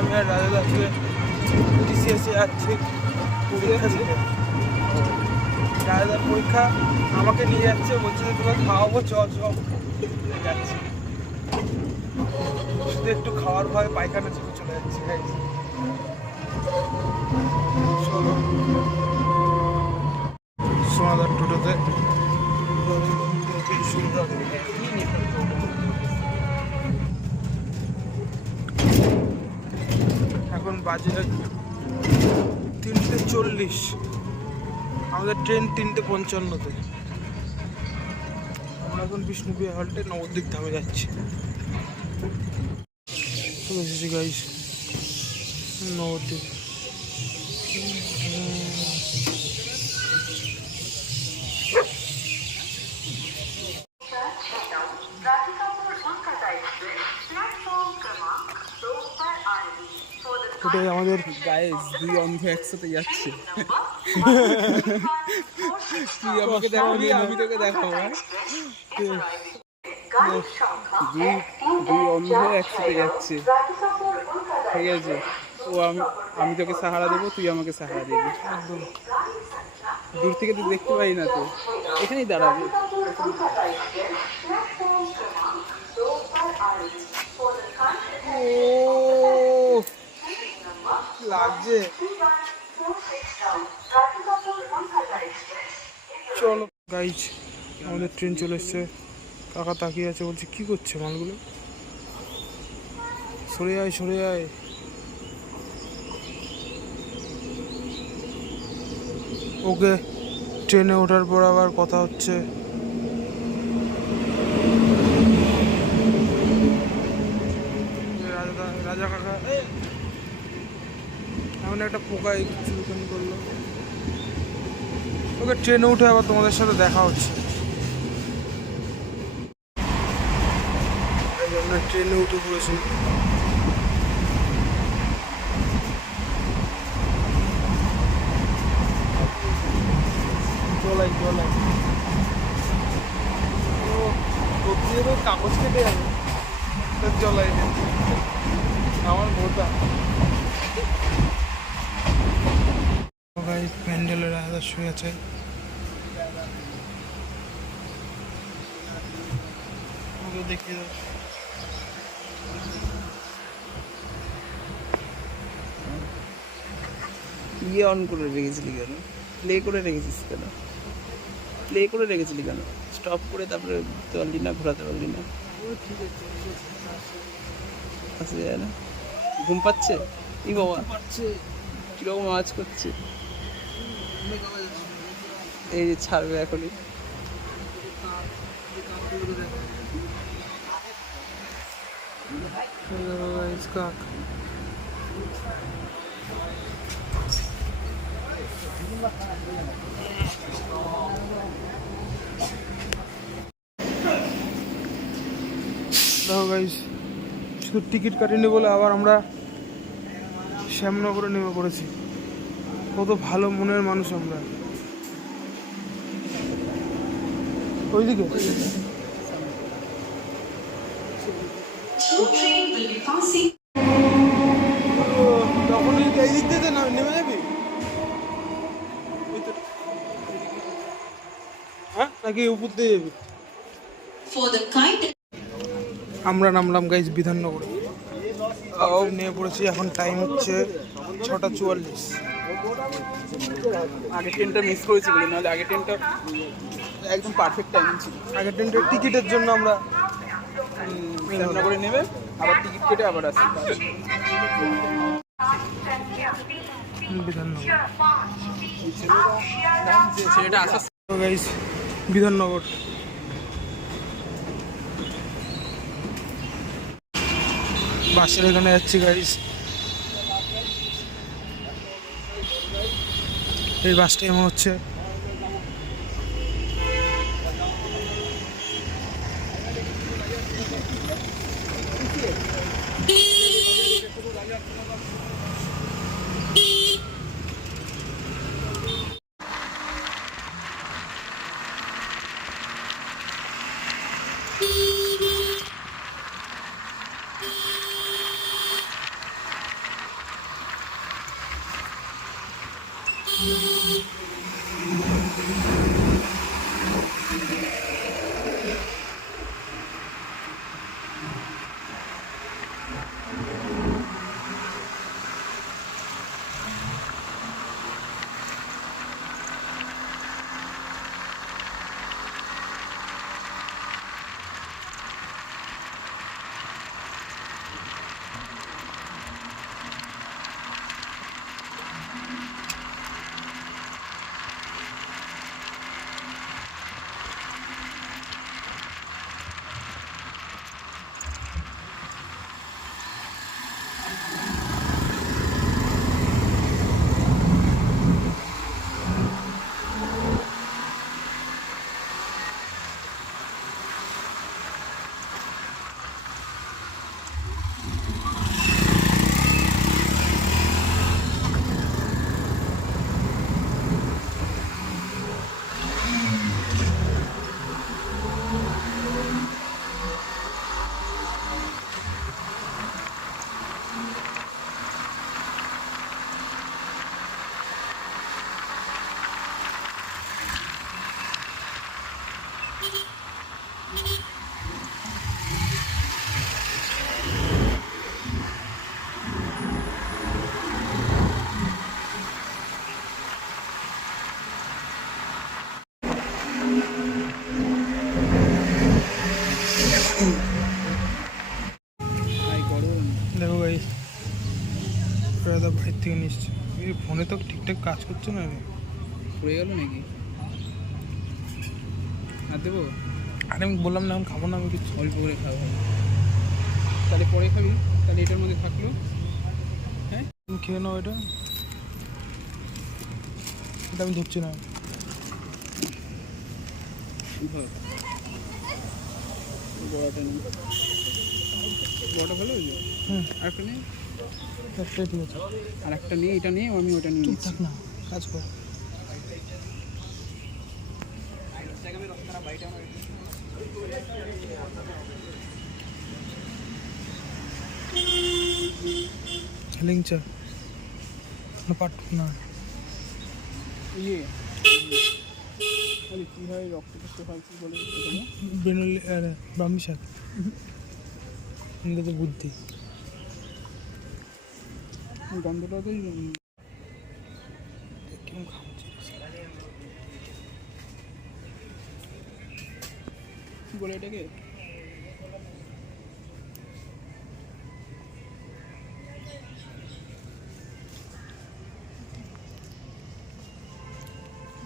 আমি আর রাজা আজকে টিসিএসে যাচ্ছি পরীক্ষা দিতে। রাজাদার পরীক্ষা, আমাকে নিয়ে যাচ্ছে, বলছে যে তোকে খাওয়াবো, চ যাচ্ছি। শুধু একটু খাওয়ার ভয় পায়খানা চেপে চলে যাচ্ছে। সোনাদার টোটোতে এখন বাজে 3:40, আমাদের ট্রেন 3:55-তে। আমরা এখন বিষ্ণুপ্রিয়া হল্টে নবদ্বীপ ধামে যাচ্ছি। চলে এসেছি গাইস নবদ্বীপ। ওটাই আমাদের গাইস, দুই অন্ধ একসাথে যাচ্ছে। তুই আমাকে দেখাবি, আমি তোকে দেখাবো। দুই অন্ধ একসাথে যাচ্ছে, ঠিক আছে? ও আমি তোকে সাহারা দেবো, তুই আমাকে সাহারা দিবি। একদম দূর থেকে তুই দেখতে পাই না, তো এখানেই দাঁড়াবে। লাগছে। চলো গাইজ, আমাদের ট্রেন চলে এসছে। কাকা তাকিয়ে আছে, বলছে কি করছে মালগুলো, সরে আয় সরে আয়। ওকে ট্রেনে ওঠার পর আবার কথা হচ্ছে। রাজা কাকা এমন একটা পোকায় চুলকানি করলো। ওকে ট্রেনে উঠে আবার তোমাদের সাথে দেখা হচ্ছে। আমরা ট্রেনে উঠে পড়েছি। চলাই ও কাগজ কেটে যাবে, চলাই আমার মোটা প্যান্ডেলের আলাদা শুয়ে আছে। দেখিয়ে দাও। ইয়ে অন করে রেখেছিলি কেন? প্লে করে রেখেছিস কেন? প্লে করে রেখেছিলি কেন? স্টপ করে তারপরে পারলি না, ঘোরাতে পারলি না? আসে যায় না? ঘুম পাচ্ছে? এই বাবা কিরকম আওয়াজ করছে! এই যে ছাড়বে এখনই। দেখো গাইস, শুধু টিকিট কাটিনি বলে আবার আমরা শ্যামনগরে নেমে পড়েছি। কত ভালো মনের মানুষ আমরা। ওইদিকে তখনই এই দিক দিয়ে নেমে যাবি, হ্যাঁ নাকি উপর দিয়ে যাবি? আমরা নামলাম গাইজ বিধাননগরে, নিয়ে পড়েছি। এখন টাইম হচ্ছে 6:44। আগের ট্রেনটা মিস করেছি বলে, নাহলে আগের ট্রেনটা একদম পারফেক্ট টাইম ছিল। আগের ট্রেনটার টিকিটের জন্য আমরা শ্যামনগরে নেবে, আবার টিকিট কেটে আবার আসি বিধাননগর। ছেলেটা আসা গাইজ বিধাননগর বাসের এখানে যাচ্ছি গাইজ। এই বাসটা এমন হচ্ছে তাই গরম। দেখো গাইস, দাদা বাইর থেকে নিচ্ছে। এই ফোনে তো ঠিকঠাক কাজ করছে না রে। পড়ে গেল নাকি? আর দেবো? আরে আমি বললাম না এখন খাবো না আমি কিছু। অল্প করে খাবো। তাহলে পরে খাবি? তাহলে এটার মধ্যে থাকলো। হ্যাঁ, তুমি খেয়ে নাও এটা, এটা আমি ধরছি না। ধর বড়টা নেই। বড়টা ভালো হয়েছে। হুম, আরেকটা নেই। একটাই ঠিক আছে। আর একটা নেই, এটা নেই, আমি ওটা নিয়ে চুপ নিচ্ছি। থাক না, কাজ কর। লিংচা না পাট না ইয়ে আরে কী হয়, রক্তপুষ্ট হয় কি বলে এখানে? বেনুলি আরে ব্রাহ্মী শাক, তো বুদ্ধি। গন্ধটা তো কেমন খাচ্ছে কী বলে এটাকে?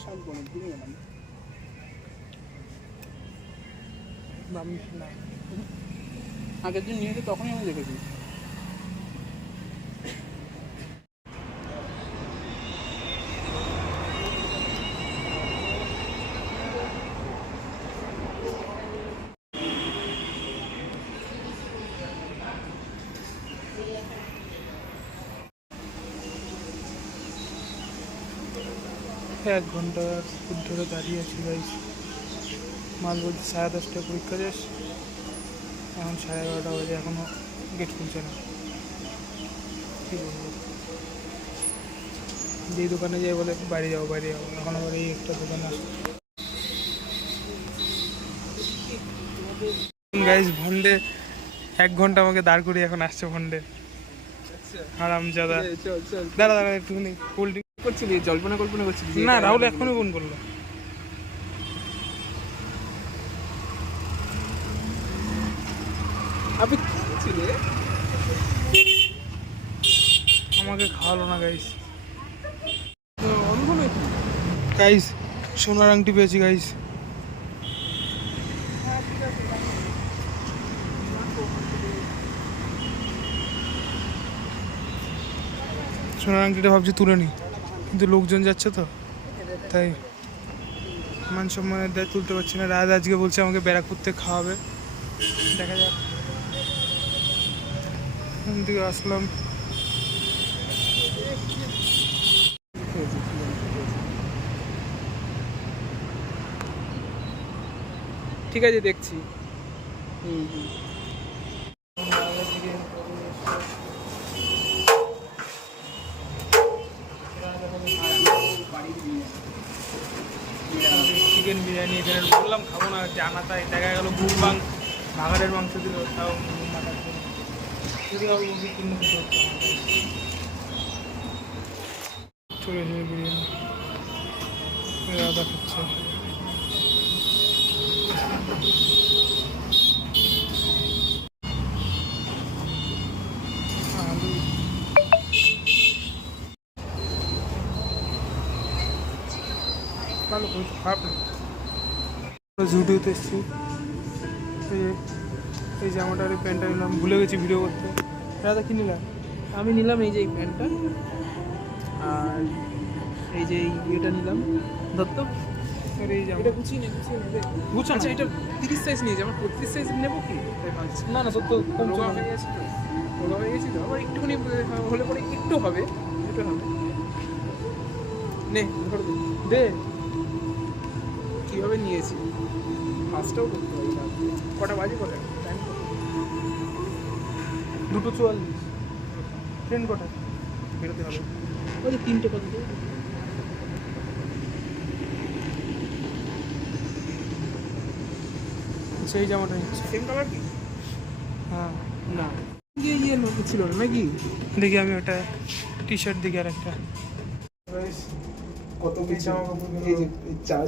শাক বলে, ভুলে গেলাম। ব্রাহ্মী না, আগের দিন নিয়ে যেতে তখনই আমি দেখেছি। এক ঘন্টা ধরে দাঁড়িয়ে আছি গাইস। মাল বলতে 10:30টায় পরীক্ষা শেষ, এখন 11:30 বাজে, এখনও গেট খুলছে না। কী বলবো, যেই দোকানে যাই বলে বাইরে যাবো বাইরে যাবো, এখন আবার এই একটা দোকানে আসছে। গাইস ভন্ডে 1 ঘন্টা আমাকে দাঁড় করিয়ে এখন আসছে ভন্ডে, আরাম জাদা। চল চল। দাঁড়া দাঁড়া একটুখানি কোল্ড ড্রিঙ্ক। করছিলি জল্পনা কল্পনা করছিলি? না রাহুল এখনই ফোন করলো। আপনি কি করছিলে? আমাকে খাওয়ালো না গাইস। অনুভব হয়েছে। গাইস সোনার আংটি পেয়েছি গাইস। সোনার আংটিটা ভাবছি তুলে নিই, কিন্তু লোকজন যাচ্ছে তো তাই মান সম্মানের দায় তুলতে পারছি না। রাত আজকে বলছে আমাকে ব্যারাকপুর থেকে খাওয়াবে, দেখা যাক। ওখান থেকে আসলাম। ঠিক আছে, দেখছি। হুম হুম। বিরিয়ানি এখানে বললাম খাবো না, জানা তাই দেখা গেলো বুকবাং ভাগাড়ের মাংস দিল, তাও মাথার জন্য যদি অল্প কিনে দিতে হতো। চলে এসে বিরিয়ানি আদা খাচ্ছে। আলু ভালো, খুব খারাপ না। জুডিওতে এসেছি, এই জামাটা আর এই প্যান্টটা নিলাম, ভুলে গেছি ভিডিও করতে। দাদা কি নিলাম? আমি নিলাম এই যে এই প্যান্টটা, আর এই যে ইয়েটা নিলাম দত্ত। আর এই জামা এটা গুছিয়ে নে বুঝছো আচ্ছা না? এটা 30 সাইজ নিয়ে যাবো, 35 সাইজ নেবো কি? তাই ভাবছি। না না, তোর তো কম রোগা ছিল হয়ে না। গেছে তো, রোগা হয়ে গেছি তো, আবার একটুখানি হলে পরে একটু হবে, একটু হবে। নে ধর দে। দে, কীভাবে নিয়েছি ফার্স্টটাও করতে হবে না। কটা বাজে, কটা টাইম? 2:44 ট্রেন কটা? বেরোতে হবে ওই যে 3টে কত দেবে? সেই জামাটা নিচ্ছে। সেম কালার কি? হ্যাঁ, না ইয়ে ছিল না নাকি? দেখি আমি ওটা টি শার্ট দেখি আর একটা কত এই জামা কাপড় এই যে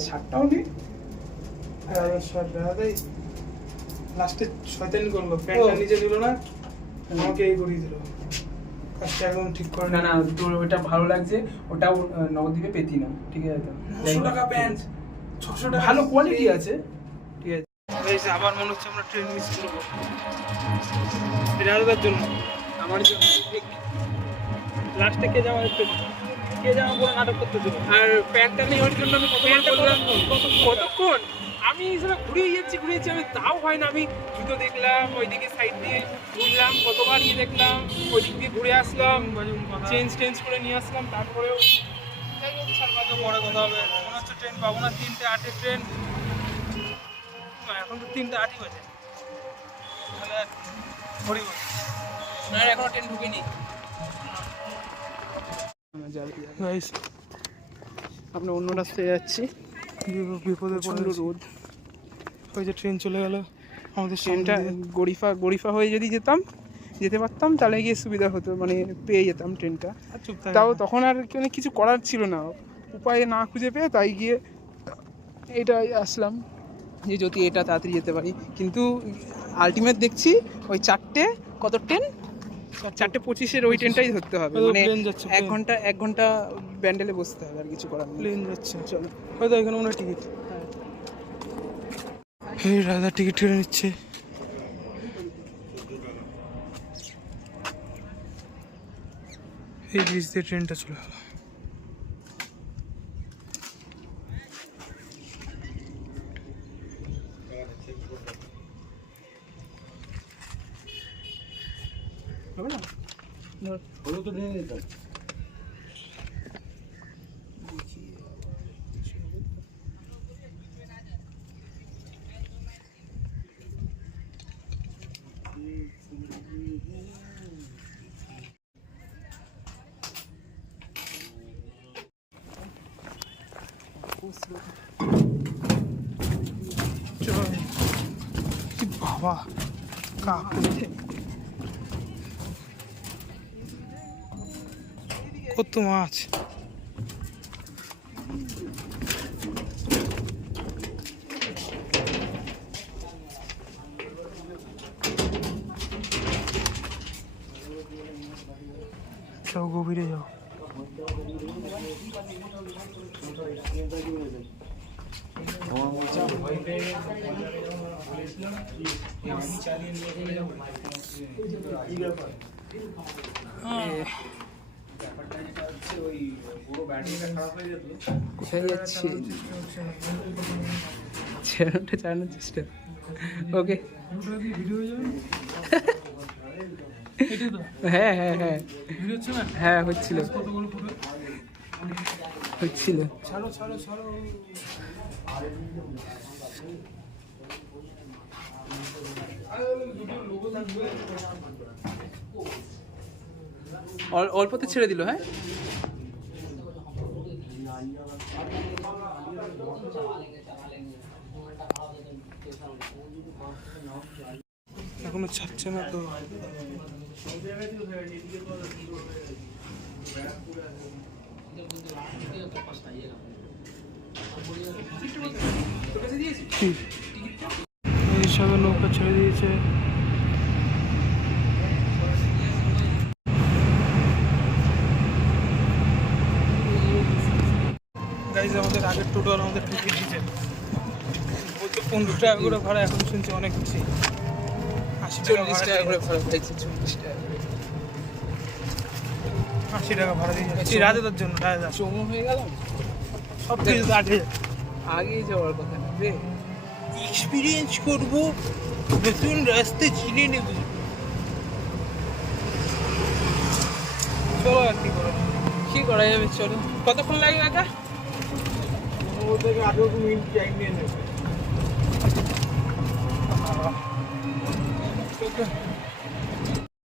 শার্টটাও নেই। শার্ট দাদাই লাস্টে শয়তানি করলো, প্যান্টটা নিচে দিল না, আমাকে এই করিয়ে দিল। কাজটা একদম ঠিক করে না না, তোর ওটা ভালো লাগছে, ওটাও নবদ্বীপে পেতি না, ঠিক আছে তো? 900 টাকা প্যান্ট, 600 টাকা ভালো কোয়ালিটি আছে, ঠিক আছে। গাইস, আবার মনে হচ্ছে আমরা ট্রেন মিস করবো। রাজাদার জন্য, আমার জন্য লাস্টে কে জামা পরে নাটক করতে দিল। আর প্যান্টটা নেই, ওর জন্য আমি প্যান্টটা বললাম কতক্ষণ? আমি এসে ঘুরিয়ে যাচ্ছি আমি, তাও হয় না। আমি জুতো দেখলাম, ওইদিকে সাইড দিয়ে ঘুরলাম, কতবার ইয়ে দেখলাম, ওই দিক দিয়ে ঘুরে আসলাম, চেঞ্জ করে নিয়ে আসলাম, তারপরেও পরে কথা হবে। মনে হচ্ছে ট্রেন পাবো না, 3:08 ট্রেন। না, এখন তো 3:08 বাজে। তাহলে ঘড়ি বাজে। না এখনো ট্রেন ঢুকিনি। গাইস, আমরা অন্য রাস্তায় যাচ্ছি, বিপদে প্রচণ্ড পড়ে রোদ। ওই যে ট্রেন চলে গেল আমাদের ট্রেনটা গরিফা হয়ে যদি যেতে পারতাম তাহলে গিয়ে সুবিধা হতো, মানে পেয়ে যেতাম ট্রেনটা। চুপ তাও তখন আর কিছু করার ছিল না, উপায় না খুঁজে পেয়ে তাই গিয়ে এটাই আসলাম, যে যদি এটা তাড়াতাড়ি যেতে পারি। কিন্তু আলটিমেট দেখছি ওই 4টে কত ট্রেন, 4:25 ওই ট্রেনটাই ধরতে হবে, মানে প্লেন যাচ্ছে, 1 ঘন্টা ব্যান্ডেলে বসতে হবে, আর কিছু করার নেই। প্লেন যাচ্ছে। চলো হয়তো এখানে মনে হয় টিকিট। এই রাজা টিকিট কেটে নিচ্ছে। এই ব্রিজ দিয়ে ট্রেনটা চলে গেল। হবে না? হলো তো নিয়ে যেতাম। চল, কি বাবা কাঁপছে। কত মাছ! যাও, গভীরে যাও। কোথায় যাচ্ছি? চ্যানেলটা চালানোর চেষ্টা। ওকে, ভিডিও যাবে। এটাই তো হ্যাঁ হ্যাঁ হ্যাঁ ভিডিও হচ্ছে না? হ্যাঁ হচ্ছিল কতগুলো ফুটো? হচ্ছিল। ছাড়ো ছাড়ো ছাড়ো। অল্পতে ছেড়ে দিল, হ্যাঁ। এখনো ছাড়ছে না তো। কি? এই সবে নৌকা ছেড়ে দিয়েছে। গাইজ আমাদের আগের টোটো আমাদের টিকিট দিচ্ছে, বলছে 15 টাকা করে ভাড়া, এখন শুনছি অনেক বেশি, 80 টাকা 40 টাকা করে ভাড়া পাইছি, 40 টাকা করে। 80 টাকা ভাড়া দিয়ে যাচ্ছি রাজাদার জন্য। রাজাদার চমু হয়ে গেলাম, সব কিছু তো আগে আগেই যাওয়ার কথা না রে। এক্সপিরিয়েন্স করবো, নতুন রাস্তা চিনে নেব। চলো আর কি করো, কি করা যাবে, চলো। কতক্ষণ লাগবে একা? ও থেকে 18 মিনিট টাইম নিয়ে নেবে।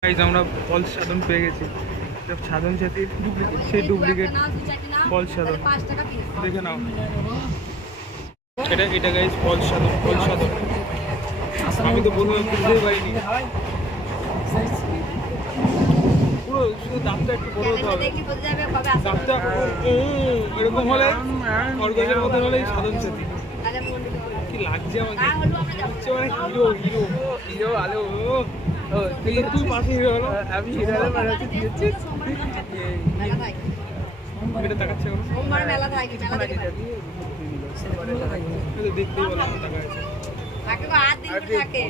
গাইজ আমরা ফলস সাধন পেয়ে গেছি, সাধন সাথীর সেই ডুপ্লিকেট ফলস সাধন, দেখে নাও। এটা গাইজ ফলস সাধন, ফলস সাধন। আমি তো বলবো বুঝতেই পারিনি, পুরো শুধু দামটা একটু বড় হতে হবে। দামটা এরকম হলে খরগোশের মতো হলেই সাধন সাথী। কি লাগছে আমাকে, হচ্ছে মানে হিরো হিরো হিরো আলো। ও তুই পাশে হিরো হলো, আমি হিরো আলো বানাতে দিয়েছি। এটা তাকাচ্ছে এখন, দেখতেই বললাম তাকাচ্ছে। থাকে